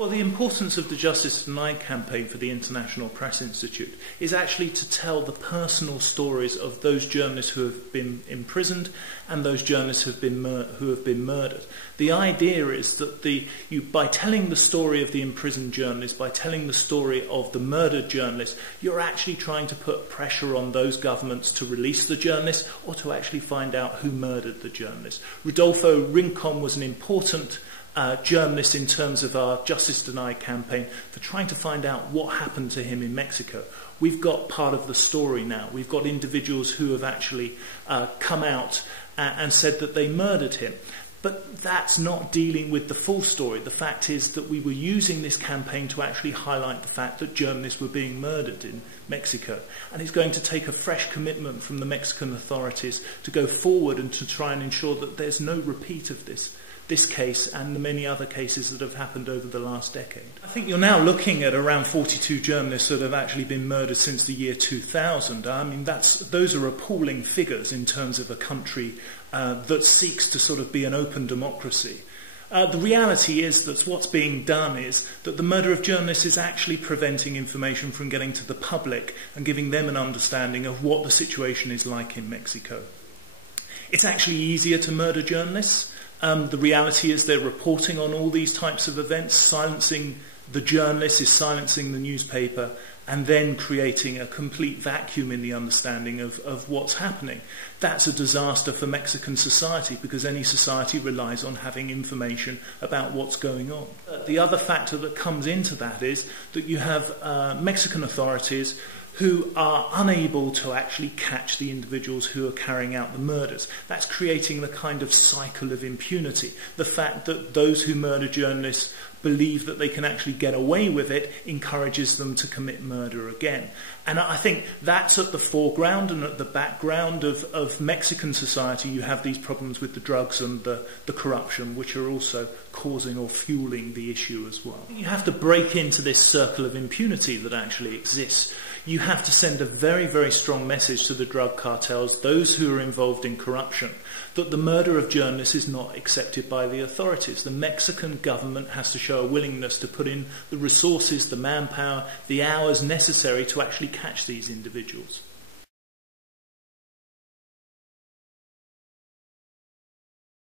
Well, the importance of the Justice Denied campaign for the International Press Institute is actually to tell the personal stories of those journalists who have been imprisoned and those journalists who have been murdered. The idea is that by telling the story of the imprisoned journalist, by telling the story of the murdered journalist, you're actually trying to put pressure on those governments to release the journalist or to actually find out who murdered the journalist. Rodolfo Rincon was an important journalist in terms of our Justice Denied campaign for trying to find out what happened to him in Mexico. We've got part of the story now. We've got individuals who have actually come out and said that they murdered him. But that's not dealing with the full story. The fact is that we were using this campaign to actually highlight the fact that journalists were being murdered in Mexico. And it's going to take a fresh commitment from the Mexican authorities to go forward and to try and ensure that there's no repeat of this case and the many other cases that have happened over the last decade. I think you're now looking at around 42 journalists that have actually been murdered since the year 2000. I mean, those are appalling figures in terms of a country that seeks to sort of be an open democracy. The reality is that what's being done is that the murder of journalists is actually preventing information from getting to the public and giving them an understanding of what the situation is like in Mexico. It's actually easier to murder journalists. The reality is they're reporting on all these types of events. Silencing the journalist is silencing the newspaper and then creating a complete vacuum in the understanding of what's happening. That's a disaster for Mexican society because any society relies on having information about what's going on. The other factor that comes into that is that you have Mexican authorities who are unable to actually catch the individuals who are carrying out the murders. That's creating the kind of cycle of impunity. The fact that those who murder journalists believe that they can actually get away with it encourages them to commit murder again. And I think that's at the foreground, and at the background of Mexican society you have these problems with the drugs and the corruption, which are also causing or fueling the issue as well. You have to break into this circle of impunity that actually exists. You have to send a very, very strong message to the drug cartels, those who are involved in corruption, that the murder of journalists is not accepted by the authorities. The Mexican government has to show a willingness to put in the resources, the manpower, the hours necessary to actually catch these individuals.